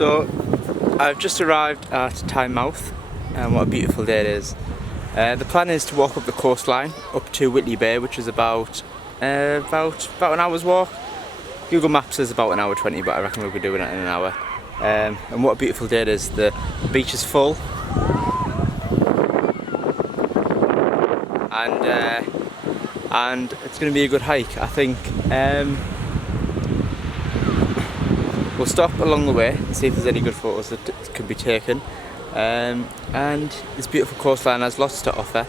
So I've just arrived at Tynemouth, and what a beautiful day it is. The plan is to walk up the coastline up to Whitley Bay, which is about an hour's walk. Google Maps says about an hour 20, but I reckon we'll be doing it in an hour. And what a beautiful day it is. The beach is full, and it's going to be a good hike. I think we'll stop along the way and see if there's any good photos that could be taken. And this beautiful coastline has lots to offer,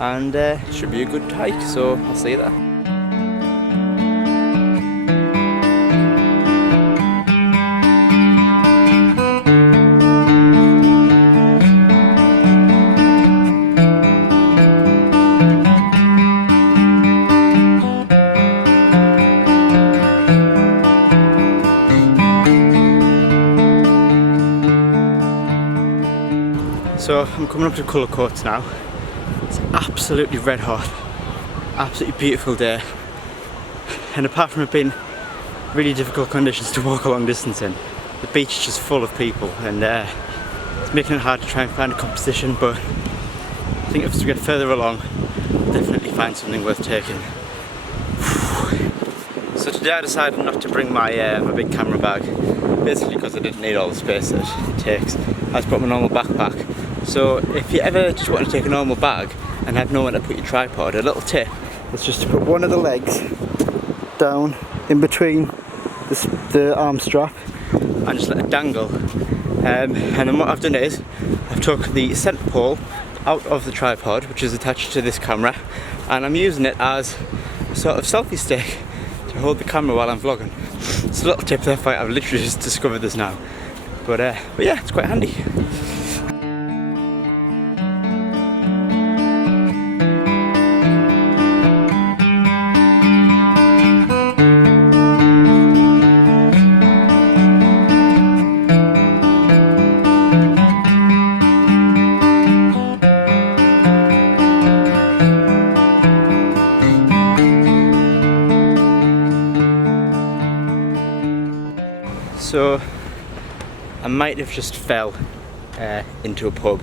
and it should be a good hike, so I'll see you there. So I'm coming up to Cullercoats now. It's absolutely red hot, absolutely beautiful day, and apart from it being really difficult conditions to walk a long distance in, the beach is just full of people, and it's making it hard to try and find a composition, but I think if we get further along, we'll definitely find something worth taking. So today I decided not to bring my big camera bag, basically because I didn't need all the space that it takes. I just brought my normal backpack. So if you ever just want to take a normal bag and have nowhere to put your tripod, a little tip is just to put one of the legs down in between the arm strap and just let it dangle. And then what I've done is I've took the centre pole out of the tripod, which is attached to this camera, and I'm using it as a sort of selfie stick to hold the camera while I'm vlogging. It's a little tip there, I've literally just discovered this now. But yeah, it's quite handy. So I might have just fell into a pub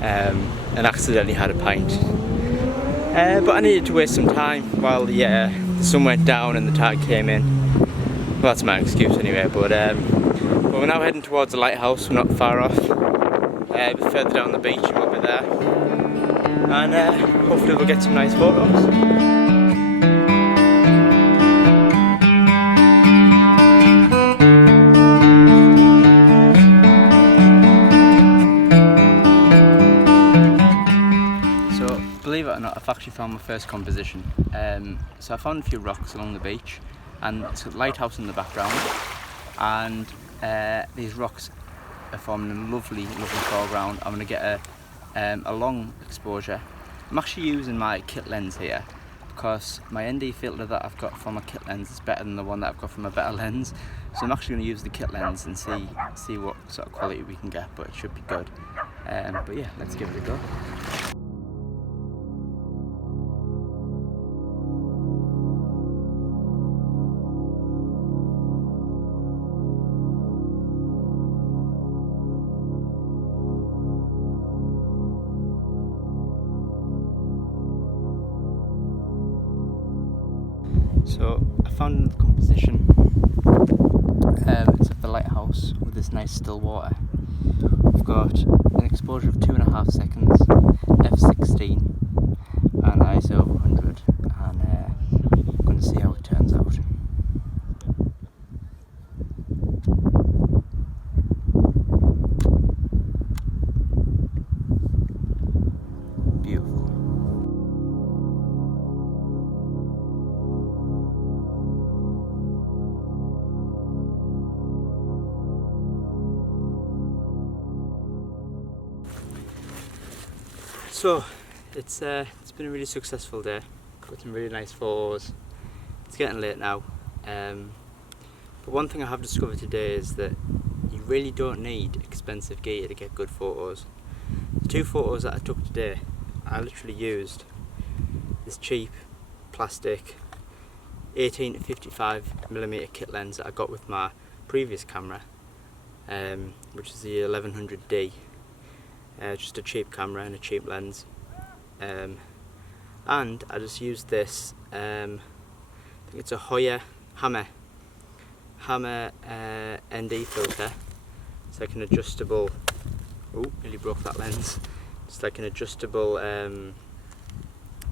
and accidentally had a pint, but I needed to waste some time while the sun went down and the tide came in. Well, that's my excuse anyway, but we're now heading towards the lighthouse. We're not far off, a bit further down the beach and we'll be there, and hopefully we'll get some nice photos. Believe it or not, I've actually found my first composition. So I found a few rocks along the beach, and it's got a lighthouse in the background, and these rocks are forming a lovely foreground. I'm going to get a long exposure. I'm actually using my kit lens here because my ND filter that I've got from my kit lens is better than the one that I've got from a better lens. So I'm actually going to use the kit lens and see what sort of quality we can get, but it should be good. But yeah, let's give it a go. So I found another composition. It's of the lighthouse with this nice still water. We've got an exposure of 2.5 seconds, f16 and ISO 100, and I'm going to see how it turns out. Beautiful. So it's been a really successful day. Got some really nice photos. It's getting late now, but one thing I have discovered today is that you really don't need expensive gear to get good photos. The two photos that I took today, I literally used this cheap plastic 18 to 55mm kit lens that I got with my previous camera, which is the 1100D. Just a cheap camera and a cheap lens. And I just used this, I think it's a Hammer ND filter. It's like an adjustable, oh, nearly broke that lens. It's like an adjustable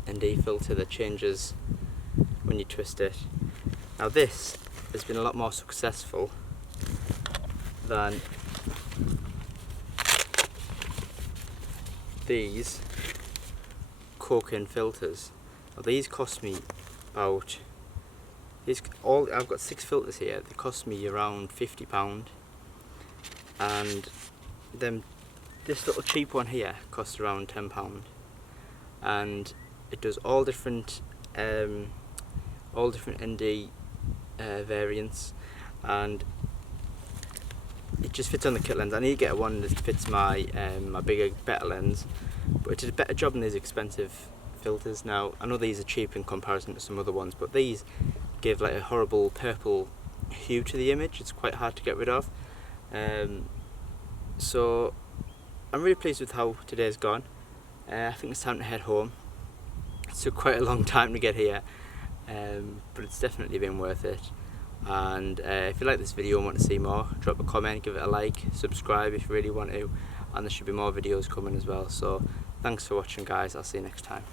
ND filter that changes when you twist it. Now this has been a lot more successful than these Coke-in filters. Now these cost me about, I've got 6 filters here. They cost me around £50, and then this little cheap one here costs around £10, and it does all different ND variants, and it just fits on the kit lens. I need to get one that fits my my bigger, better lens, but it did a better job than these expensive filters. Now I know these are cheap in comparison to some other ones, but these give like a horrible purple hue to the image. It's quite hard to get rid of. So I'm really pleased with how today's gone. I think it's time to head home. It took quite a long time to get here, but it's definitely been worth it. And if you like this video and want to see more, drop a comment, give it a like, subscribe if you really want to, and there should be more videos coming as well. So thanks for watching, guys. I'll see you next time.